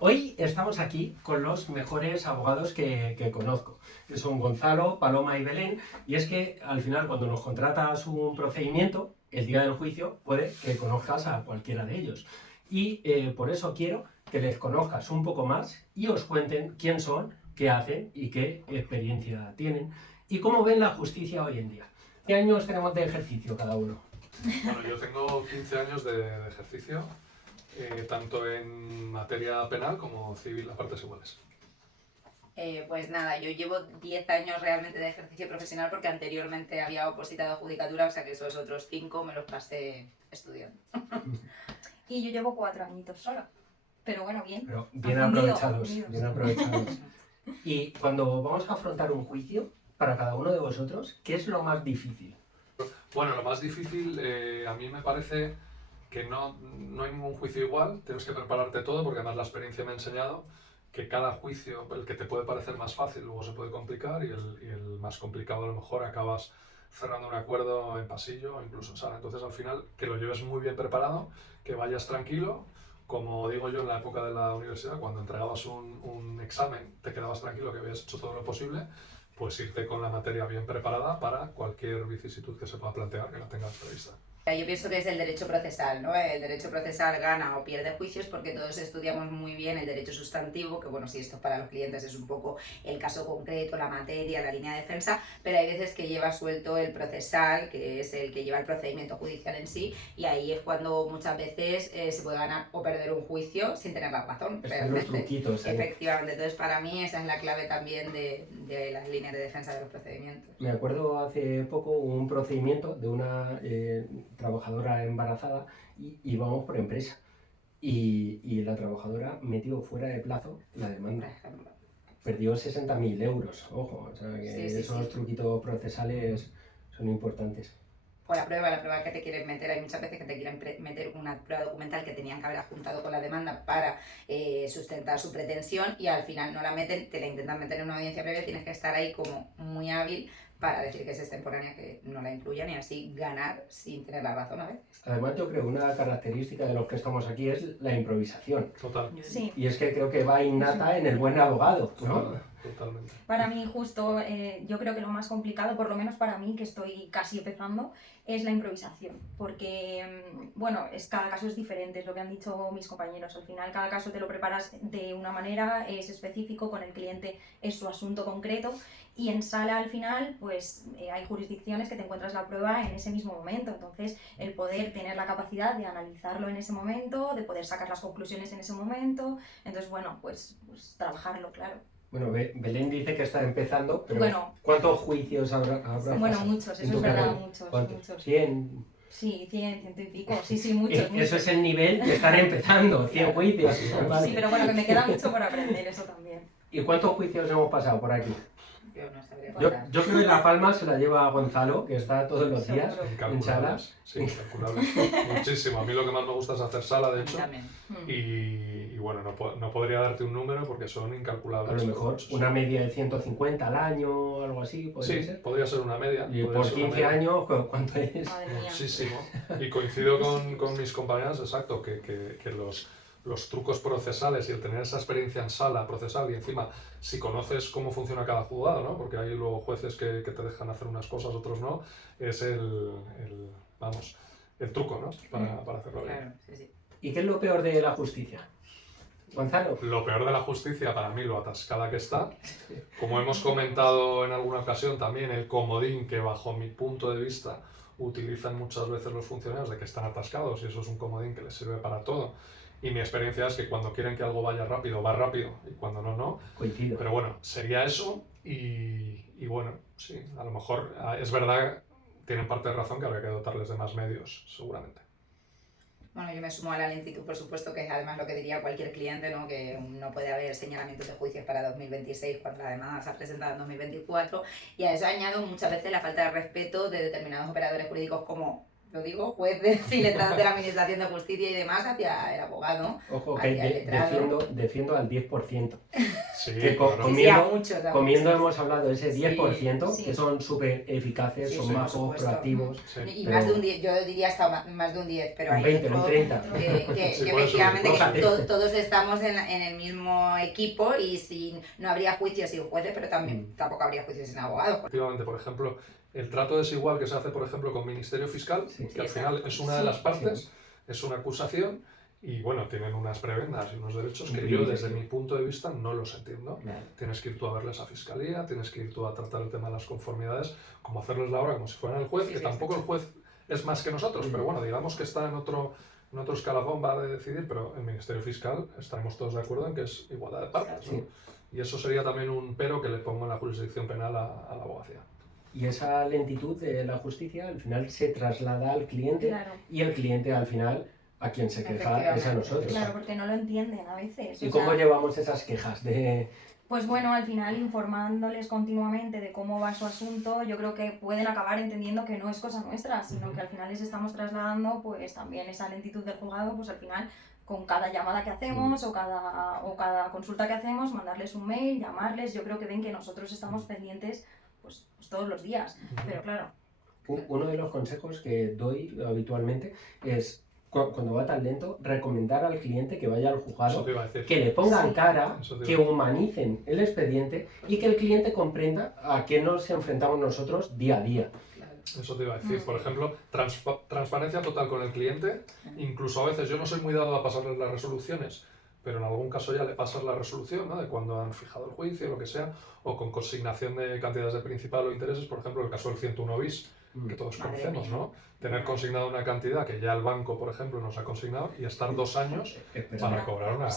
Hoy estamos aquí con los mejores abogados que conozco, que son Gonzalo, Paloma y Belén, y es que al final cuando nos contratas un procedimiento, el día del juicio puede que conozcas a cualquiera de ellos. Y por eso quiero que les conozcas un poco más y os cuenten quién son, qué hacen y qué experiencia tienen y cómo ven la justicia hoy en día. ¿Qué años tenemos de ejercicio cada uno? Bueno, yo tengo 15 años de ejercicio, tanto en materia penal como civil, a partes iguales. Pues nada, yo llevo 10 años realmente de ejercicio profesional porque anteriormente había opositado a judicatura, o sea que esos otros 5 me los pasé estudiando. Y yo llevo 4 añitos sola. Pero bueno, bien. Pero bien Aprendido, aprovechados, aprendidos. bien aprovechados. Y cuando vamos a afrontar un juicio, para cada uno de vosotros, ¿qué es lo más difícil? Bueno, lo más difícil a mí me parece que no hay ningún juicio igual, tienes que prepararte todo porque además la experiencia me ha enseñado que cada juicio, el que te puede parecer más fácil, luego se puede complicar y el más complicado a lo mejor acabas cerrando un acuerdo en pasillo o incluso en sala. Entonces al final que lo lleves muy bien preparado, que vayas tranquilo. Como digo yo en la época de la universidad, cuando entregabas un examen, te quedabas tranquilo que habías hecho todo lo posible, pues irte con la materia bien preparada para cualquier vicisitud que se pueda plantear, que la tengas prevista. Yo pienso que es el derecho procesal, ¿no? El derecho procesal gana o pierde juicios porque todos estudiamos muy bien el derecho sustantivo, que bueno, si esto para los clientes es un poco el caso concreto, la materia, la línea de defensa, pero hay veces que lleva suelto el procesal, que es el que lleva el procedimiento judicial en sí, y ahí es cuando muchas veces se puede ganar o perder un juicio sin tener la razón, Están los realmente. truquitos, ¿eh? Efectivamente, entonces para mí esa es la clave también de las líneas de defensa de los procedimientos. Me acuerdo hace poco un procedimiento de una trabajadora embarazada y íbamos por empresa. Y la trabajadora metió fuera de plazo la Por demanda. ejemplo. Perdió 60.000 euros, ojo, o sea que Sí, esos sí. truquitos procesales son importantes. O la prueba que te quieren meter, hay muchas veces que te quieren meter una prueba documental que tenían que haber adjuntado con la demanda para sustentar su pretensión y al final no la meten, te la intentan meter en una audiencia previa, tienes que estar ahí como muy hábil para decir que es extemporánea, que no la incluyan y así ganar sin tener la razón a veces. Además yo creo que una característica de los que estamos aquí es la improvisación. Total. Sí. Y es que creo que va innata en el buen abogado, ¿no? Totalmente. Para mí justo, yo creo que lo más complicado, por lo menos para mí, que estoy casi empezando, es la improvisación. Porque, bueno, cada caso es diferente, es lo que han dicho mis compañeros. Al final cada caso te lo preparas de una manera, es específico, con el cliente es su asunto concreto. Y en sala al final, pues hay jurisdicciones que te encuentras la prueba en ese mismo momento. Entonces, el poder tener la capacidad de analizarlo en ese momento, de poder sacar las conclusiones en ese momento. Entonces, bueno, pues trabajarlo, claro. Bueno, Belén dice que está empezando, pero Bueno. ¿cuántos juicios habrá Bueno, pasado muchos, en eso tu es verdad, carrera? muchos, ¿Cuántos? muchos. 100. Sí, 100, 100 y pico, sí, muchos, muchos. Eso es el nivel de estar empezando, 100 juicios. Vale. Sí, pero bueno, que me queda mucho por aprender, eso también. ¿Y cuántos juicios hemos pasado por aquí? Yo no sabría Yo contar. creo que la palma se la lleva a Gonzalo, que está todos los días Seguro. en salas. Sí, incalculables. Muchísimo. A mí lo que más me gusta es hacer sala, de hecho. También. Y bueno, no podría darte un número porque son incalculables. A lo mejor Muchos. una media de 150 al año o algo así, podría Sí, ser. podría ser una media. Y podría por ser una 15 media. años, ¿cuánto es? Madre mía. Muchísimo. Y coincido con mis compañeras, exacto, que los trucos procesales y el tener esa experiencia en sala procesal y encima si conoces cómo funciona cada juzgado, ¿no? Porque hay luego jueces que te dejan hacer unas cosas, otros no, es el truco, ¿no? Para hacerlo bien. Claro, sí, sí. ¿Y qué es lo peor de la justicia? Gonzalo. Lo peor de la justicia para mí, lo atascada que está. Como hemos comentado en alguna ocasión también, el comodín que bajo mi punto de vista utilizan muchas veces los funcionarios de que están atascados y eso es un comodín que les sirve para todo. Y mi experiencia es que cuando quieren que algo vaya rápido, va rápido y cuando no, no. Coincido. Pero bueno, sería eso y bueno, sí, a lo mejor es verdad, tienen parte de razón que habría que dotarles de más medios, seguramente. Bueno, yo me sumo a la lentitud, por supuesto, que es además lo que diría cualquier cliente, ¿no? Que no puede haber señalamientos de juicios para 2026 cuando la demanda se ha presentado en 2024. Y a eso añado muchas veces la falta de respeto de determinados operadores jurídicos como, lo digo, jueces y letrados de la Administración de Justicia y demás hacia el abogado, Ojo, que hacia el letrado. defiendo al 10%. Sí, Sí, que claro. comiendo hemos hablado de ese 10%, Sí, que son súper eficaces, Sí, son sí, por majos, supuesto. proactivos. Sí. Y Pero- más de un 10, yo diría hasta más de un 10, pero Un hay 20, un otro 30. que Sí, que puede subir. efectivamente Fíjate. todos estamos en el mismo equipo y no habría juicios sin jueces, pero también tampoco habría juicios sin abogados. Efectivamente, por ejemplo, el trato desigual que se hace, por ejemplo, con Ministerio Fiscal, Sí. que al Sí, final exacto. es una de las Sí. partes, es una acusación y bueno, tienen unas prebendas y unos derechos Un que yo privilegio. desde mi punto de vista no los entiendo. Claro. Tienes que ir tú a verles a Fiscalía, tienes que ir tú a tratar el tema de las conformidades, como hacerles la obra como si fueran el juez, Sí, que sí, tampoco el juez es más que nosotros, pero bueno, digamos que está en otro escalafón, va a decidir, pero el Ministerio Fiscal estaremos todos de acuerdo en que es igualdad de partes, ¿no? Sí. Y eso sería también un pero que le pongo en la jurisdicción penal a la abogacía. Y esa lentitud de la justicia al final se traslada al cliente Claro. y el cliente al final a quien se queja es a nosotros. Claro, porque no lo entienden a veces. ¿Y o cómo sea, llevamos esas quejas de... Pues bueno, al final informándoles continuamente de cómo va su asunto, yo creo que pueden acabar entendiendo que no es cosa nuestra, sino que al final les estamos trasladando pues también esa lentitud del juzgado, pues al final con cada llamada que hacemos o cada consulta que hacemos, mandarles un mail, llamarles, yo creo que ven que nosotros estamos pendientes pues todos los días, pero claro. Uno de los consejos que doy habitualmente es, cuando va tan lento, recomendar al cliente que vaya al Eso juzgado, te iba a decir. que le pongan Sí. cara, Eso te que iba a humanicen el expediente y que el cliente comprenda a qué nos enfrentamos nosotros día a día. Eso te iba a decir. Por ejemplo, transparencia total con el cliente. Incluso a veces yo no soy muy dado a pasarles las resoluciones, pero en algún caso ya le pasas la resolución, ¿no? De cuando han fijado el juicio, lo que sea, o con consignación de cantidades de principal o intereses, por ejemplo, el caso del 101 bis, que todos Madre conocemos, mía. ¿no? Tener consignado una cantidad que ya el banco, por ejemplo, nos ha consignado y estar 2 años para cobrar una...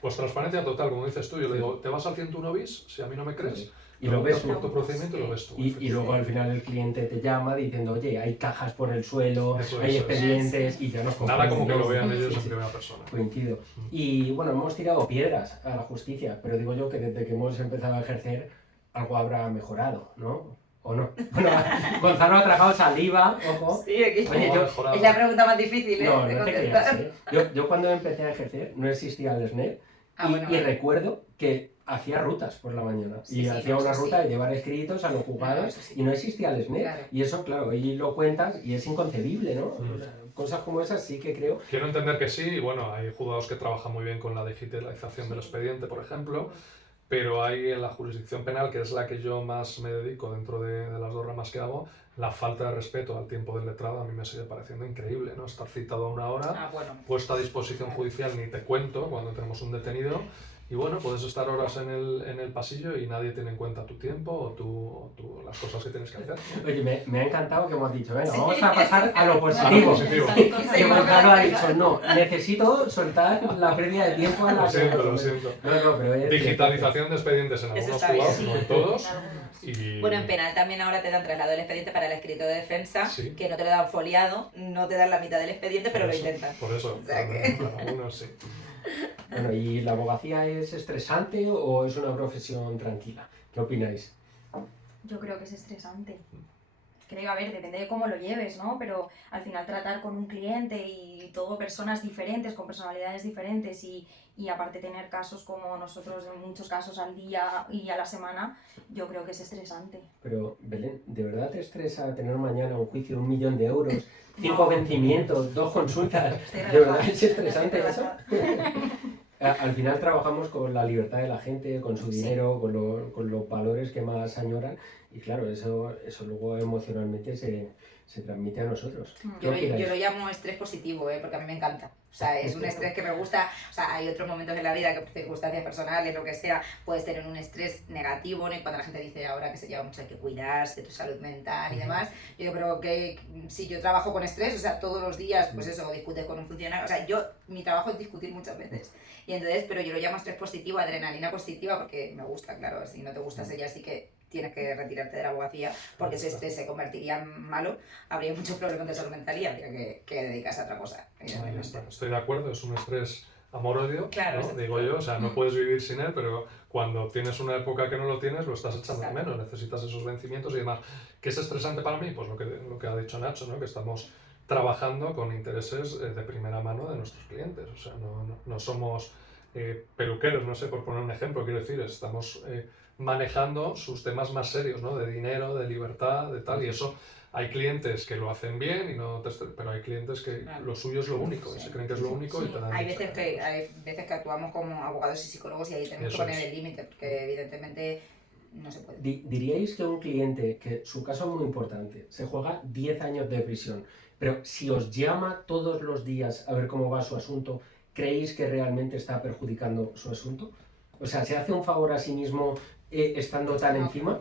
Pues transparencia total, como dices tú, yo le digo, te vas al 101 bis, si a mí no me crees, Y lo ves por tú. tu procedimiento y lo ves tú. Y luego al final el cliente te llama diciendo, oye, hay cajas por el suelo, Eso hay es. expedientes y ya nos Nada como que lo vean comprendemos. ellos Sí, en sí. primera persona. Coincido. Y bueno, hemos tirado piedras a la justicia, pero digo yo que desde que hemos empezado a ejercer algo habrá mejorado, ¿no? ¿O no? Bueno, Gonzalo ha tragado saliva, ojo. Sí, aquí Oye, yo- Mejorado. es la pregunta más difícil, ¿eh? No, de no te contestar. creas, ¿eh? Yo cuando empecé a ejercer no existía el SNEP y recuerdo que hacía rutas por la mañana Sí, y sí, hacía no, una eso ruta sí. de llevar escritos a los juzgados eso sí. y no existía el SNEP. Claro. Y eso, claro, hoy lo cuentas y es inconcebible, ¿no? Mm. Cosas como esas sí que creo. Quiero entender que sí, y bueno, hay juzgados que trabajan muy bien con la digitalización del expediente, por ejemplo, pero hay en la jurisdicción penal, que es la que yo más me dedico dentro de las dos ramas que hago, la falta de respeto al tiempo del letrado a mí me sigue pareciendo increíble, ¿no? Estar citado a una hora, Bueno. puesta a disposición judicial, ni te cuento, cuando tenemos un detenido, y bueno, puedes estar horas en el pasillo y nadie tiene en cuenta tu tiempo o las cosas que tienes que hacer. Oye, me ha encantado que hemos dicho, venga, vamos a pasar a lo positivo. positivo. Que Gonzalo ha dicho, no, necesito soltar la pérdida de tiempo a la Lo siento, lo siento. No, pero es Digitalización de expedientes en Eso algunos está bien. juzgados, no en todos. Y... Bueno, en penal también ahora te dan traslado del expediente para el escrito de defensa, Sí. que no te lo dan foliado, no te dan la mitad del expediente, pero Por lo eso, intentan. Por eso, O sea que- para algunos sí. Bueno, ¿y la abogacía es estresante o es una profesión tranquila? ¿Qué opináis? Yo creo que es estresante. Creo, a ver, depende de cómo lo lleves, ¿no? Pero al final tratar con un cliente y todo personas diferentes, con personalidades diferentes y aparte tener casos como nosotros, en muchos casos al día y a la semana, yo creo que es estresante. Pero, Belén, ¿de verdad te estresa tener mañana un juicio de 1 millón de euros, 5 No. vencimientos, 2 consultas? Estoy ¿De relajada. verdad es estresante Estoy eso? relajada. Al final trabajamos con la libertad de la gente, con su Sí. dinero, con los valores que más añoran y claro, eso luego emocionalmente se transmite a nosotros. ¿Qué Yo opináis? lo llamo estrés positivo, porque a mí me encanta. O sea, es un estrés que me gusta. O sea, hay otros momentos en la vida, que por circunstancias personales, lo que sea, puedes tener un estrés negativo, ¿no? Y cuando la gente dice ahora que se lleva mucho hay que cuidarse, tu salud mental y demás, yo creo que si yo trabajo con estrés, o sea, todos los días, pues eso, discutes con un funcionario. O sea, mi trabajo es discutir muchas veces. Y entonces, pero yo lo llamo estrés positivo, adrenalina positiva, porque me gusta, claro. Si no te gusta, ya sí que tienes que retirarte de la abogacía, porque ese estrés se convertiría en malo, habría muchos problemas de salud mental y habría que dedicarse a otra cosa. Ahí está. Estoy de acuerdo, es un estrés amor-odio, Claro, ¿no? Digo yo, o sea, no puedes vivir sin él, pero cuando tienes una época que no lo tienes, lo estás echando de menos, necesitas esos vencimientos y demás. ¿Qué es estresante para mí? Pues lo que ha dicho Nacho, ¿no? Que estamos trabajando con intereses de primera mano de nuestros clientes, o sea, no somos peluqueros, no sé, por poner un ejemplo, quiero decir, estamos manejando sus temas más serios, ¿no? De dinero, de libertad, de tal, y eso hay clientes que lo hacen bien, pero hay clientes que lo suyo es lo único, y se creen que es lo único y te dan Hay mucha veces que actuamos como abogados y psicólogos y ahí tenemos que Eso poner es. el límite, porque evidentemente no se puede. ¿Diríais que un cliente, que su caso es muy importante, se juega 10 años de prisión, pero si os llama todos los días a ver cómo va su asunto, ¿creéis que realmente está perjudicando su asunto? O sea, ¿se hace un favor a sí mismo estando tan encima?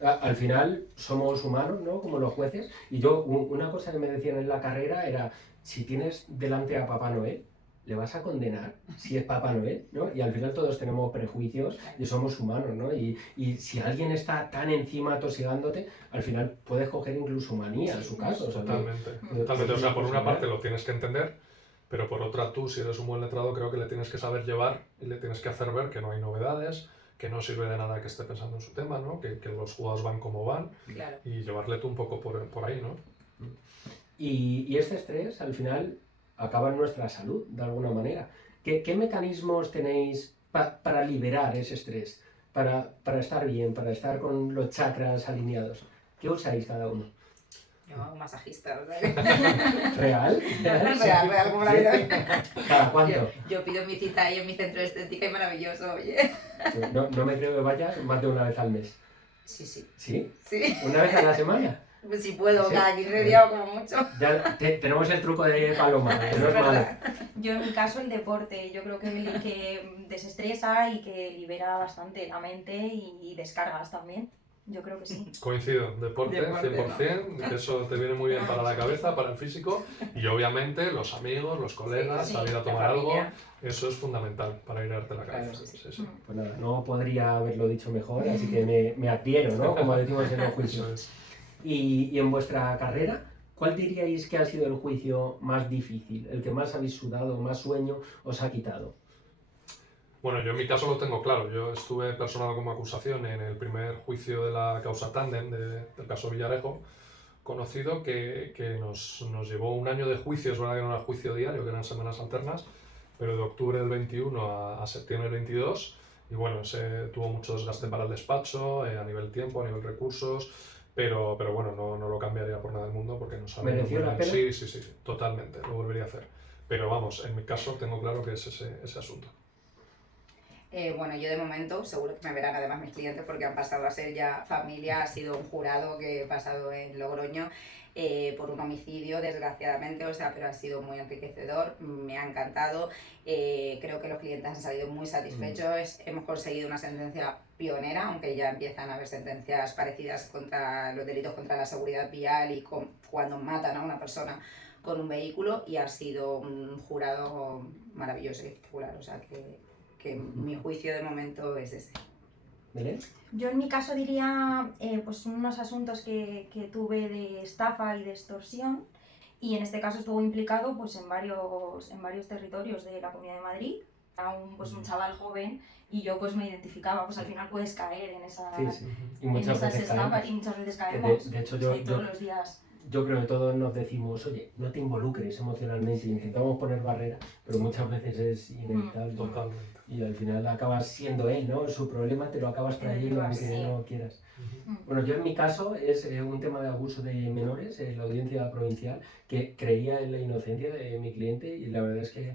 Al final somos humanos, ¿no? Como los jueces. Y yo, una cosa que me decían en la carrera era, si tienes delante a Papá Noel, le vas a condenar si es Papá Noel, ¿no? Y al final todos tenemos prejuicios y somos humanos, ¿no? Y si alguien está tan encima atosigándote, al final puedes coger incluso manía en su caso. O sea, Totalmente, totalmente. O sea, por una parte lo tienes que entender, pero por otra tú, si eres un buen letrado, creo que le tienes que saber llevar y le tienes que hacer ver que no hay novedades, que no sirve de nada que esté pensando en su tema, ¿no? Que los jugados van como van, Claro. y llevarle tú un poco por ahí, ¿no? Y este estrés, al final, acaba en nuestra salud, de alguna manera. ¿Qué mecanismos tenéis para liberar ese estrés? Para estar bien, para estar con los chakras alineados. ¿Qué usáis cada uno? Yo hago masajista, o sea que... ¿Real? real, como la vida. ¿Cada cuánto? Yo pido mi cita ahí en mi centro de estética y maravilloso, oye. No me creo que vayas más de una vez al mes. Sí. ¿Sí? Sí. ¿Una vez a la semana? Pues si puedo, ¿Sí? cada 15 días o como mucho. Ya tenemos el truco de Paloma, que no es malo. Yo en mi caso el deporte, yo creo que desestresa y que libera bastante la mente y descargas también. Yo creo que sí. Coincido, deporte, Deporte, 100%, que eso te viene muy bien para la cabeza, para el físico, y obviamente los amigos, los colegas, Sí, salir a la tomar algo, familia. eso es fundamental para ir a darte la cabeza. Claro, sí. Sí. Pues nada, no podría haberlo dicho mejor, así que me adhiero, ¿no? Como decimos en los juicios. Eso es. Y en vuestra carrera, ¿cuál diríais que ha sido el juicio más difícil? ¿El que más habéis sudado, más sueño os ha quitado? Bueno, yo en mi caso lo tengo claro. Yo estuve personado como acusación en el primer juicio de la causa Tandem del caso Villarejo, conocido que nos llevó un año de juicio. Es verdad que no era juicio diario, que eran semanas alternas, pero de octubre del 21 a septiembre del 22. Y bueno, se tuvo mucho desgaste para el despacho, a nivel tiempo, a nivel recursos, pero bueno, no lo cambiaría por nada del mundo porque no sabía. ¿Mereció la pena? Sí, totalmente, lo volvería a hacer. Pero vamos, en mi caso tengo claro que es ese asunto. Bueno, yo de momento, seguro que me verán además mis clientes porque han pasado a ser ya familia, ha sido un jurado que he pasado en Logroño por un homicidio, desgraciadamente, o sea, pero ha sido muy enriquecedor, me ha encantado, creo que los clientes han salido muy satisfechos, hemos conseguido una sentencia pionera, aunque ya empiezan a haber sentencias parecidas contra los delitos contra la seguridad vial y cuando matan a una persona con un vehículo, y ha sido un jurado maravilloso y espectacular, o sea que mi juicio de momento es ese. ¿Belén? Yo en mi caso diría pues unos asuntos que tuve de estafa y de extorsión, y en este caso estuvo implicado pues en varios territorios de la Comunidad de Madrid. Era un chaval joven y yo pues me identificaba, pues al final puedes caer en esas, Sí. Y en muchas esas veces estafas caemos. y muchas veces caemos. De hecho, Sí, todos los días. yo creo que todos nos decimos, oye, no te involucres emocionalmente, intentamos poner barreras, pero muchas veces es inevitable. Totalmente. Y al final acabas siendo él, ¿no? Su problema te lo acabas trayendo aunque Sí. no quieras. Bueno, yo en mi caso es un tema de abuso de menores en la audiencia provincial, que creía en la inocencia de mi cliente y la verdad es que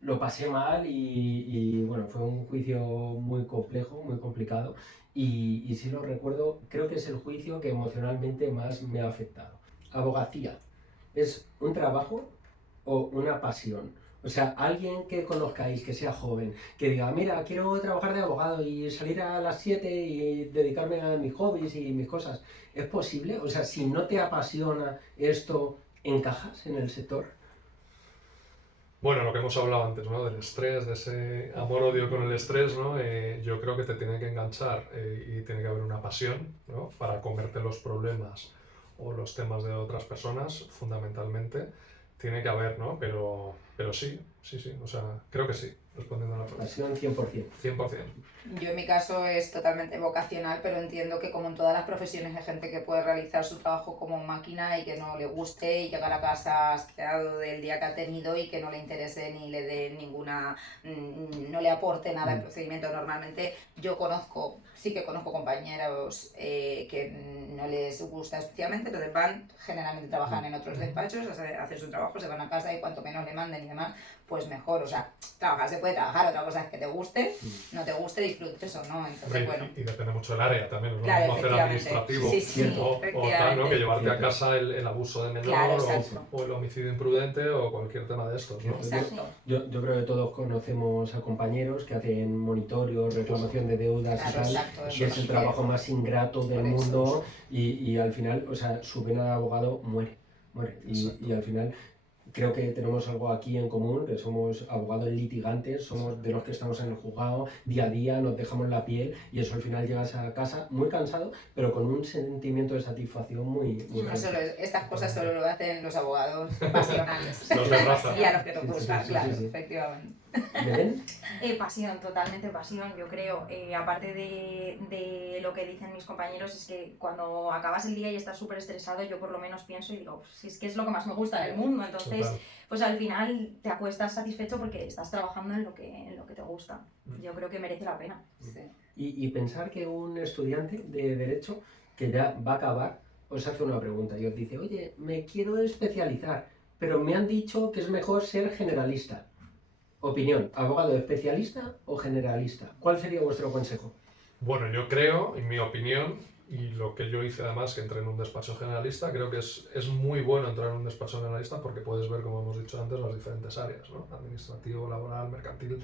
lo pasé mal y bueno, fue un juicio muy complejo, muy complicado y si lo recuerdo, creo que es el juicio que emocionalmente más me ha afectado. Abogacía, ¿es un trabajo o una pasión? O sea, alguien que conozcáis, que sea joven, que diga, mira, quiero trabajar de abogado y salir a las 7 y dedicarme a mis hobbies y mis cosas, ¿es posible? O sea, si no te apasiona esto, ¿encajas en el sector? Bueno, lo que hemos hablado antes, ¿no? Del estrés, de ese amor-odio con el estrés, ¿no? Yo creo que te tiene que enganchar y tiene que haber una pasión, ¿no? Para comerte los problemas o los temas de otras personas, fundamentalmente. Tiene que haber, ¿no? Pero sí, o sea, creo que sí, respondiendo a la Pasión 100%. 100%. Yo en mi caso es totalmente vocacional, pero entiendo que como en todas las profesiones hay gente que puede realizar su trabajo como máquina y que no le guste y llegar a casa asqueado del día que ha tenido y que no le interese ni le dé ninguna, no le aporte nada al procedimiento. Normalmente yo sí que conozco compañeros que no les gusta especialmente, entonces generalmente trabajan en otros despachos, hacen su trabajo, se van a casa y cuanto menos le manden y demás, pues mejor. O sea, trabajar se puede trabajar, otra cosa es que te guste, no te guste, disfrutes o no. Entonces, bueno. Y depende mucho del área también, no es Claro, lo mismo hacer administrativo o tal, ¿no? Que llevarte a casa el abuso de menor, Claro, o el homicidio imprudente o cualquier tema de estos, ¿no? Exacto. Yo creo que todos conocemos a compañeros que hacen monitorios, reclamación de deudas y tal, Exacto, y es el trabajo más ingrato del Por eso. mundo y al final, o sea, su pena de abogado muere. Y al final creo que tenemos algo aquí en común, que somos abogados litigantes, somos de los que estamos en el juzgado día a día, nos dejamos la piel y eso al final llegas a casa muy cansado, pero con un sentimiento de satisfacción muy No fuerte. solo estas cosas solo lo hacen los abogados pasionales. Los de raza. Y a los que nos gusta, sí, claro, sí. efectivamente. ¿Belén? Pasión, totalmente pasión, yo creo. Aparte de lo que dicen mis compañeros, es que cuando acabas el día y estás súper estresado, yo por lo menos pienso y digo, si es que es lo que más me gusta en el mundo, entonces, Total. pues al final te acuestas satisfecho porque estás trabajando en lo que te gusta. Yo creo que merece la pena. Sí. Y pensar que un estudiante de Derecho que ya va a acabar os hace una pregunta y os dice, oye, me quiero especializar, pero me han dicho que es mejor ser generalista. Opinión, ¿abogado especialista o generalista? ¿Cuál sería vuestro consejo? Bueno, yo creo, en mi opinión, y lo que yo hice además, que entré en un despacho generalista, creo que es muy bueno entrar en un despacho generalista porque puedes ver, como hemos dicho antes, las diferentes áreas, ¿no? Administrativo, laboral, mercantil,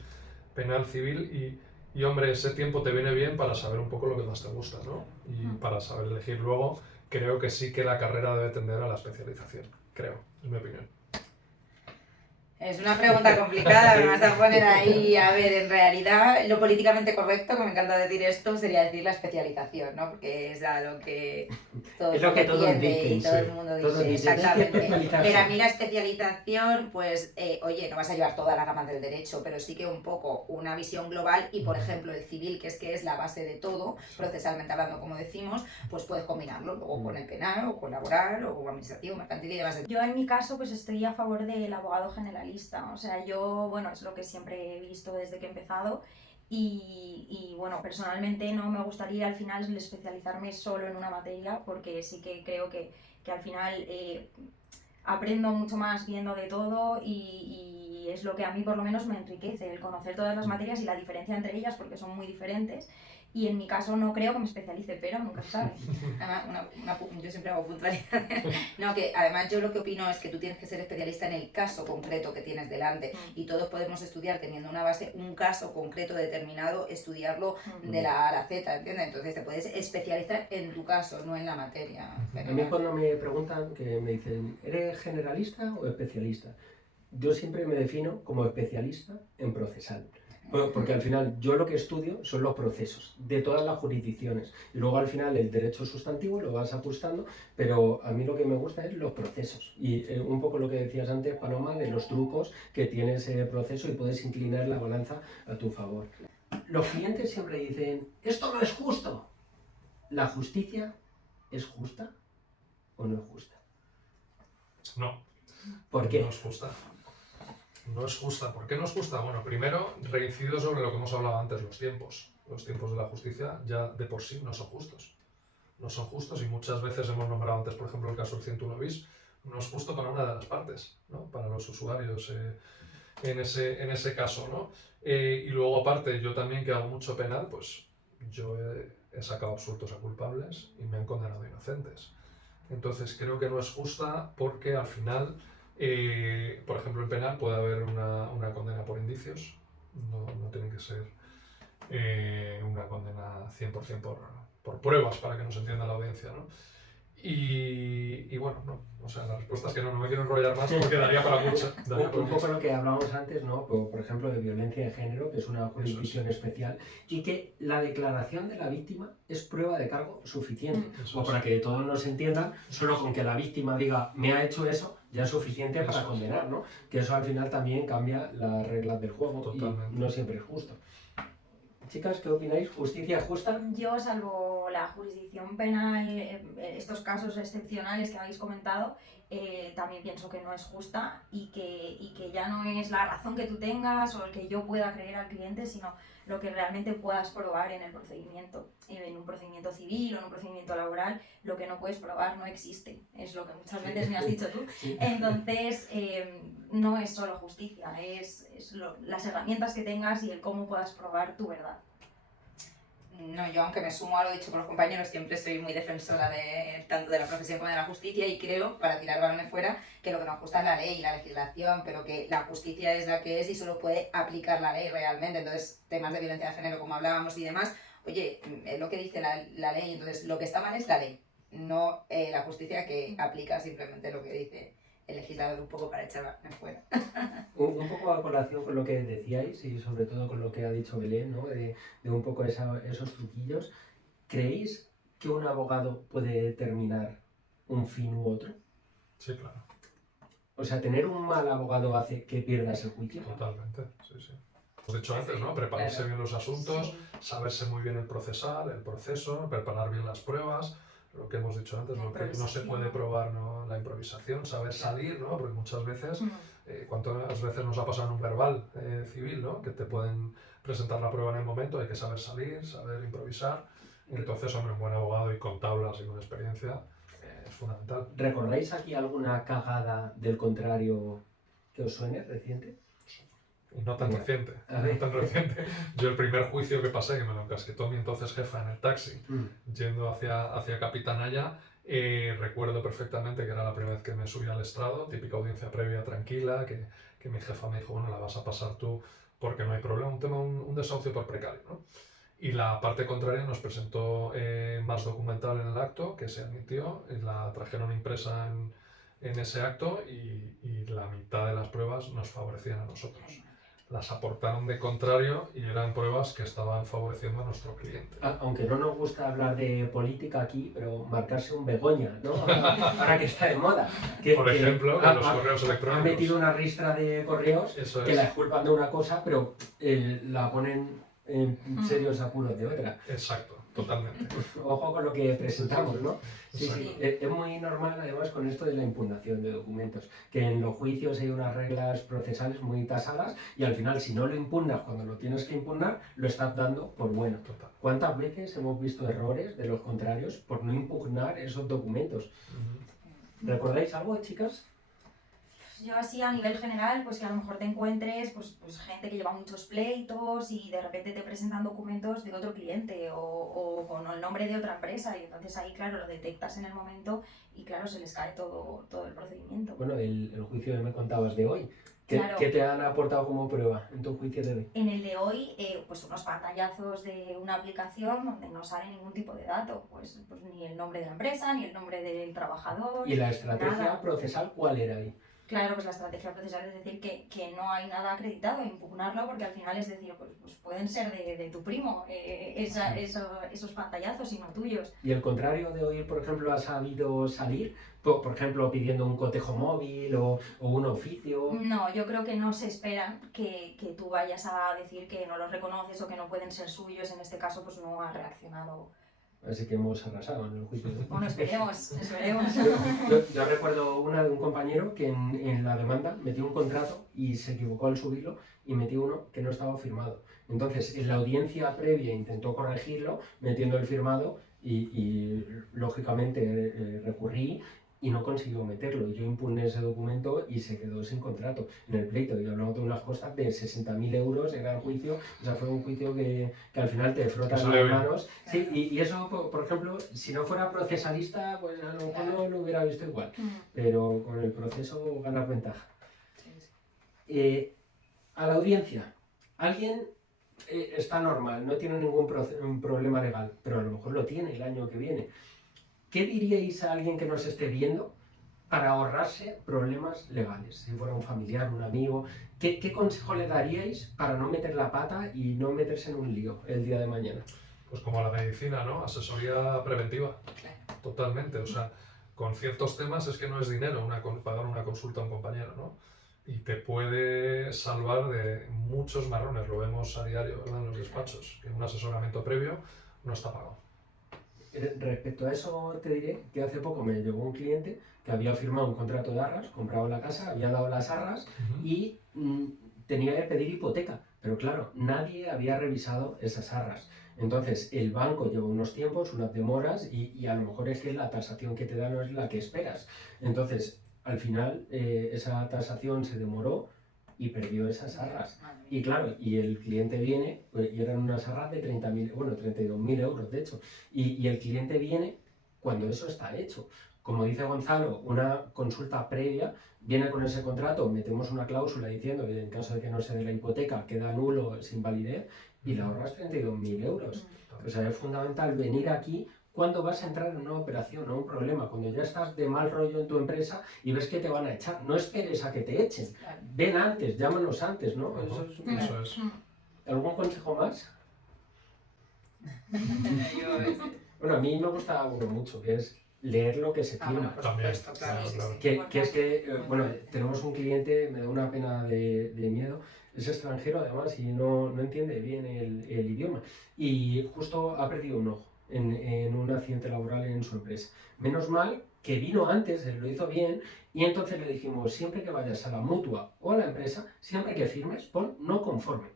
penal, civil, y hombre, ese tiempo te viene bien para saber un poco lo que más te gusta, ¿no? Y para saber elegir luego, creo que sí que la carrera debe tender a la especialización, creo, es mi opinión. Es una pregunta complicada, me vas a poner ahí, a ver, en realidad lo políticamente correcto, que me encanta decir esto, sería decir la especialización, ¿no? Porque es a lo que todo Es lo que todos defiende dicen, y todo el sí. mundo Todos dice, dicen, "Hay que exactamente. especializarse". Pero a mí la especialización, pues, oye, no vas a llevar todas las ramas del derecho, pero sí que un poco una visión global y, por ejemplo, el civil, que es la base de todo, procesalmente hablando, como decimos, pues puedes combinarlo luego con el penal o con laboral o con administrativo, mercantil y demás. Yo en mi caso pues estoy a favor del abogado generalista, o sea, yo, bueno, es lo que siempre he visto desde que he empezado y bueno, personalmente no me gustaría al final especializarme solo en una materia porque sí que creo que al final aprendo mucho más viendo de todo y es lo que a mí por lo menos me enriquece, el conocer todas las materias y la diferencia entre ellas porque son muy diferentes. Y en mi caso no creo que me especialice, pero nunca se sabe. Además, yo siempre hago puntualidad. No, que además yo lo que opino es que tú tienes que ser especialista en el caso concreto que tienes delante y todos podemos estudiar teniendo una base, un caso concreto determinado, estudiarlo de la A a la Z, ¿entiendes? Entonces te puedes especializar en tu caso, no en la materia. A mí cuando me preguntan, que me dicen, ¿eres generalista o especialista? Yo siempre me defino como especialista en procesal. Porque al final yo lo que estudio son los procesos de todas las jurisdicciones y luego al final el derecho sustantivo lo vas ajustando, pero a mí lo que me gusta es los procesos y un poco lo que decías antes, Paloma, de los trucos que tiene ese proceso y puedes inclinar la balanza a tu favor. Los clientes siempre dicen, esto no es justo. ¿La justicia es justa o no es justa? No. ¿Por qué? No es justa. No es justa. ¿Por qué no es justa? Bueno, primero, reincido sobre lo que hemos hablado antes, los tiempos. Los tiempos de la justicia ya de por sí no son justos. No son justos y muchas veces hemos nombrado antes, por ejemplo, el caso del 101 bis, no es justo para una de las partes, ¿no? Para los usuarios en ese caso, ¿no? Y luego, aparte, yo también que hago mucho penal, pues yo he sacado absueltos a culpables y me han condenado a inocentes. Entonces, creo que no es justa porque al final... por ejemplo, en penal puede haber una condena por indicios, no tiene que ser una condena 100% por pruebas para que nos entienda la audiencia, ¿no? Y bueno, no, o sea, la respuesta es que no me quiero enrollar más porque daría para mucho. Un poco lo que hablábamos antes, ¿no? Por ejemplo, de violencia de género, que es una jurisdicción especial, y que la declaración de la víctima es prueba de cargo suficiente. Eso O es. para que todos nos entiendan, solo con que la víctima diga, me ha hecho eso, ya es suficiente para Eso es. condenar, ¿no? Que eso al final también cambia las reglas del juego Totalmente. y no siempre es justo. Chicas, ¿qué opináis? ¿Justicia justa? Yo, salvo la jurisdicción penal, estos casos excepcionales que habéis comentado, también pienso que no es justa y que ya no es la razón que tú tengas o el que yo pueda creer al cliente, sino lo que realmente puedas probar en el procedimiento. En un procedimiento civil o en un procedimiento laboral, lo que no puedes probar no existe. Es lo que muchas veces me has dicho tú. Sí. Entonces, no es solo justicia, es las herramientas que tengas y el cómo puedas probar tu verdad. No, yo aunque me sumo a lo dicho por los compañeros, siempre soy muy defensora de tanto de la profesión como de la justicia y creo, para tirar balones fuera, que lo que nos gusta es la ley y la legislación, pero que la justicia es la que es y solo puede aplicar la ley realmente. Entonces, temas de violencia de género, como hablábamos y demás, oye, es lo que dice la ley, entonces lo que está mal es la ley, no la justicia que aplica simplemente lo que dice el legislador, un poco para echar balones fuera. Un poco a colación con lo que decíais y sobre todo con lo que ha dicho Belén, ¿no? De un poco esos truquillos. ¿Creéis que un abogado puede determinar un fin u otro? Sí, claro. O sea, ¿tener un mal abogado hace que pierdas el juicio? Totalmente, sí, sí. Lo he dicho antes, ¿no? Prepararse Claro. bien los asuntos, Sí. saberse muy bien el procesal, el proceso, preparar bien las pruebas, lo que hemos dicho antes, La lo que no se puede improvisación. probar, ¿no? La improvisación, saber salir, ¿no? Porque muchas veces, Mm. ¿cuántas veces nos ha pasado en un verbal civil, ¿no? Que te pueden presentar la prueba en el momento, hay que saber salir, saber improvisar. Entonces, hombre, un buen abogado y con tablas y con experiencia es fundamental. ¿Recordáis aquí alguna cagada del contrario que os suene reciente? Y no tan Mira, reciente, a ver. no tan reciente. Yo el primer juicio que pasé, que me lo encasquetó mi entonces jefa en el taxi, yendo hacia Capitanaya, recuerdo perfectamente que era la primera vez que me subí al estrado, típica audiencia previa tranquila, que mi jefa me dijo, bueno, la vas a pasar tú porque no hay problema, un desahucio por precario, ¿no? Y la parte contraria nos presentó más documental en el acto, que se admitió, y la trajeron impresa en ese acto y la mitad de las pruebas nos favorecían a nosotros. Las aportaron de contrario y eran pruebas que estaban favoreciendo a nuestro cliente. Aunque no nos gusta hablar de política aquí, pero marcarse un Begoña, ¿no? Ahora que está de moda. Por ejemplo, con los correos Han electrónicos. metido una ristra de correos Eso que la es, exculpan de una cosa, pero la ponen en serios apuros de otra. exacto, totalmente. Ojo con lo que presentamos, ¿no? Sí, Exacto. sí. Es muy normal, además, con esto de la impugnación de documentos, que en los juicios hay unas reglas procesales muy tasadas y al final, si no lo impugnas cuando lo tienes que impugnar, lo estás dando por bueno. Total. ¿Cuántas veces hemos visto errores de los contrarios por no impugnar esos documentos? Ujú. ¿Recordáis algo, chicas? Yo así a nivel general, pues que a lo mejor te encuentres pues gente que lleva muchos pleitos y de repente te presentan documentos de otro cliente o con el nombre de otra empresa y entonces ahí, claro, lo detectas en el momento y claro, se les cae todo el procedimiento. Bueno, el juicio que me contabas de hoy, ¿qué, Claro. ¿qué te han aportado como prueba en tu juicio de hoy? En el de hoy, pues unos pantallazos de una aplicación donde no sale ningún tipo de dato, pues ni el nombre de la empresa, ni el nombre del trabajador. ¿Y la estrategia nada. procesal cuál era ahí? Claro, pues la estrategia procesal es decir que no hay nada acreditado, impugnarlo, porque al final es decir, pues pueden ser de tu primo esos pantallazos y no tuyos. ¿Y el contrario de hoy, por ejemplo, ha sabido salir? Por ejemplo, pidiendo un cotejo móvil o un oficio. No, yo creo que no se esperan que tú vayas a decir que no los reconoces o que no pueden ser suyos, en este caso pues no ha reaccionado. Así que hemos arrasado en el juicio. Bueno, esperemos. Yo recuerdo una de un compañero que en la demanda metió un contrato y se equivocó al subirlo y metió uno que no estaba firmado. Entonces, en la audiencia previa intentó corregirlo metiendo el firmado y lógicamente recurrí y no consiguió meterlo. Yo impugné ese documento y se quedó sin contrato en el pleito. Y hablamos de unas costas de 60.000 euros, era el juicio. O sea, fue un juicio que al final te frotas las manos. Sí, y eso, por ejemplo, si no fuera procesalista, pues a lo mejor no lo hubiera visto igual. Pero con el proceso ganas ventaja. A la audiencia, alguien está normal, no tiene ningún problema legal, pero a lo mejor lo tiene el año que viene. ¿Qué diríais a alguien que nos esté viendo para ahorrarse problemas legales? Si fuera un familiar, un amigo, ¿qué consejo le daríais para no meter la pata y no meterse en un lío el día de mañana? Pues como la medicina, ¿no? Asesoría preventiva. Totalmente. O sea, con ciertos temas es que no es dinero pagar una consulta a un compañero, ¿no? Y te puede salvar de muchos marrones, lo vemos a diario, ¿verdad? En los despachos, que un asesoramiento previo no está pagado. Respecto a eso te diré que hace poco me llegó un cliente que había firmado un contrato de arras, comprado la casa, había dado las arras y tenía que pedir hipoteca. Pero claro, nadie había revisado esas arras. Entonces el banco lleva unos tiempos, unas demoras y a lo mejor es que la tasación que te da no es la que esperas. Entonces al final esa tasación se demoró y perdió esas arras. Y claro, y el cliente viene, y eran unas arras de 32.000 euros de hecho, y el cliente viene cuando eso está hecho. Como dice Gonzalo, una consulta previa, viene con ese contrato, metemos una cláusula diciendo que en caso de que no se dé la hipoteca queda nulo, sin validez, y le ahorras 32.000 euros. O sea, es fundamental venir aquí cuando vas a entrar en una operación o un problema, cuando ya estás de mal rollo en tu empresa y ves que te van a echar. No esperes a que te echen. Ven antes, llámanos antes, ¿no? Eso es. ¿Algún consejo más? Bueno, a mí me gusta uno mucho, que es leer lo que se firma. Bueno, por También, supuesto, claro. claro. Que es que, bueno, tenemos un cliente, me da una pena de miedo, es extranjero además y no entiende bien el idioma. Y justo ha perdido un ojo en un accidente laboral en su empresa. Menos mal que vino antes, lo hizo bien, y entonces le dijimos, siempre que vayas a la mutua o a la empresa, siempre que firmes, pon no conforme.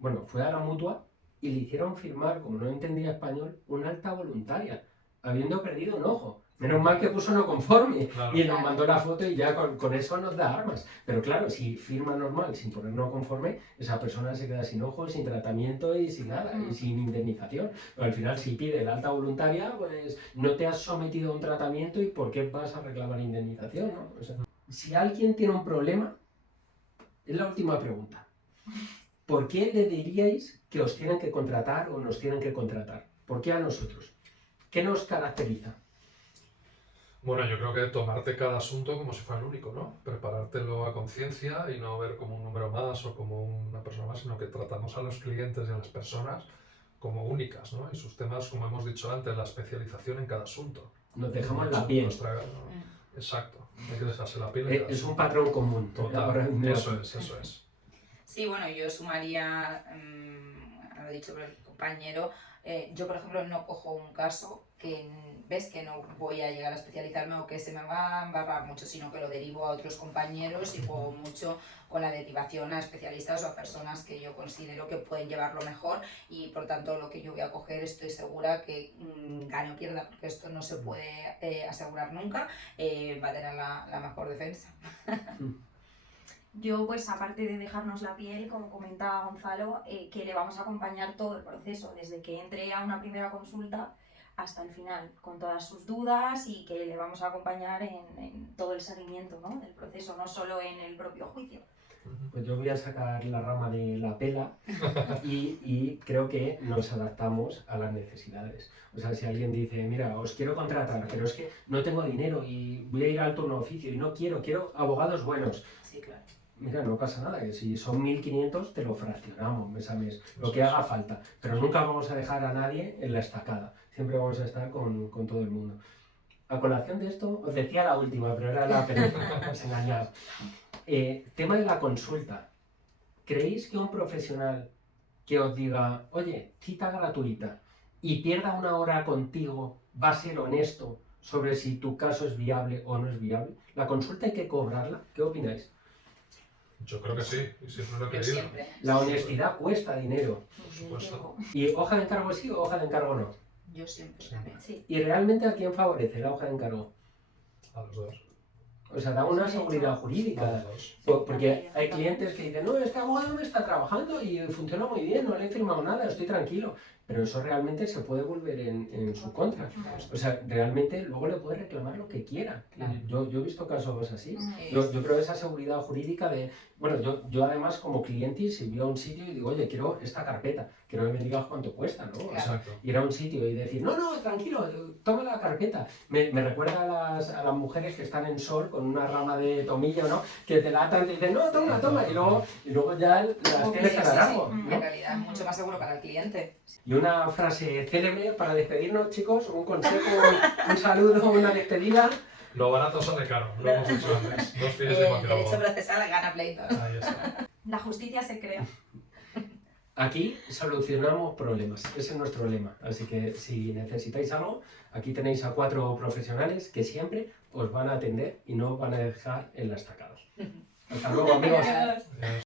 Bueno, fue a la mutua y le hicieron firmar, como no entendía español, una alta voluntaria, habiendo perdido un ojo. Menos mal que puso no conforme, Claro. y nos mandó la foto y ya con eso nos da armas. Pero claro, si firma normal sin poner no conforme, esa persona se queda sin ojo, sin tratamiento y sin nada, y sin indemnización. Pero al final, si pide la alta voluntaria, pues no te has sometido a un tratamiento y ¿por qué vas a reclamar indemnización, ¿no? O sea, si alguien tiene un problema, es la última pregunta. ¿Por qué le diríais que os tienen que contratar o nos tienen que contratar? ¿Por qué a nosotros? ¿Qué nos caracteriza? Bueno, yo creo que tomarte cada asunto como si fuera el único, ¿no? Preparártelo a conciencia y no ver como un número más o como una persona más, sino que tratamos a los clientes y a las personas como únicas, ¿no? Y sus temas, como hemos dicho antes, la especialización en cada asunto. Nos dejamos la piel. Exacto, hay que dejarse la piel. Es un patrón común. Total, eso es. Sí, bueno, yo sumaría, lo dicho por el compañero, yo por ejemplo no cojo un caso que ves que no voy a llegar a especializarme o que se me va a embarrar mucho, sino que lo derivo a otros compañeros y juego mucho con la derivación a especialistas o a personas que yo considero que pueden llevarlo mejor y por tanto lo que yo voy a coger estoy segura que gane o pierda, porque esto no se puede asegurar nunca, va a tener la mejor defensa. Yo, pues aparte de dejarnos la piel, como comentaba Gonzalo, que le vamos a acompañar todo el proceso, desde que entre a una primera consulta hasta el final, con todas sus dudas y que le vamos a acompañar en todo el seguimiento, ¿no?, del proceso, no solo en el propio juicio. Pues yo voy a sacar la rama de la pela y creo que nos adaptamos a las necesidades. O sea, si alguien dice, mira, os quiero contratar, pero es que no tengo dinero y voy a ir al turno de oficio y no quiero abogados buenos. Sí, claro. Mira, no pasa nada, que si son 1.500 te lo fraccionamos mes a mes, lo que haga falta. Pero nunca vamos a dejar a nadie en la estacada, siempre vamos a estar con todo el mundo. A colación de esto, os decía la última, pero era la penúltima, os engañaba. Tema de la consulta. ¿Creéis que un profesional que os diga, oye, cita gratuita y pierda una hora contigo va a ser honesto sobre si tu caso es viable o no es viable? ¿La consulta hay que cobrarla? ¿Qué opináis? Yo creo que sí, y siempre lo he Yo querido. siempre. La honestidad cuesta dinero. Por supuesto. ¿Y hoja de encargo sí o hoja de encargo no? Yo siempre también. Sí. ¿Y realmente a quién favorece la hoja de encargo? A los dos. O sea, da una Sí, de seguridad A jurídica. los dos. Porque hay clientes que dicen, no, este abogado me está trabajando y funciona muy bien, no le he firmado nada, estoy tranquilo. Pero eso realmente se puede volver en su contra. O sea, realmente luego le puede reclamar lo que quiera. Claro. Yo he visto casos así. Sí. Yo creo esa seguridad jurídica de, bueno, yo además como cliente, si voy a un sitio y digo, oye, quiero esta carpeta, quiero que me digas cuánto cuesta, ¿no? O sea, Exacto. ir a un sitio y decir, no, tranquilo, toma la carpeta. Me recuerda a las mujeres que están en sol con una rama de tomillo, ¿no? Que te la atan y te dicen, no, toma, y luego ya las tienes que dar algo, En ¿no? realidad es mucho más seguro para el cliente. Y una frase célebre para despedirnos, chicos, un consejo, un saludo, una despedida. Lo barato sale caro, lo hemos dicho antes. No os fíes El demasiado. derecho procesal gana pleitos. Ahí está. La justicia se crea. Aquí solucionamos problemas, ese es nuestro lema. Así que si necesitáis algo, aquí tenéis a 4 profesionales que siempre os van a atender y no os van a dejar en la estacada. Hasta luego, amigos. Adiós. Adiós.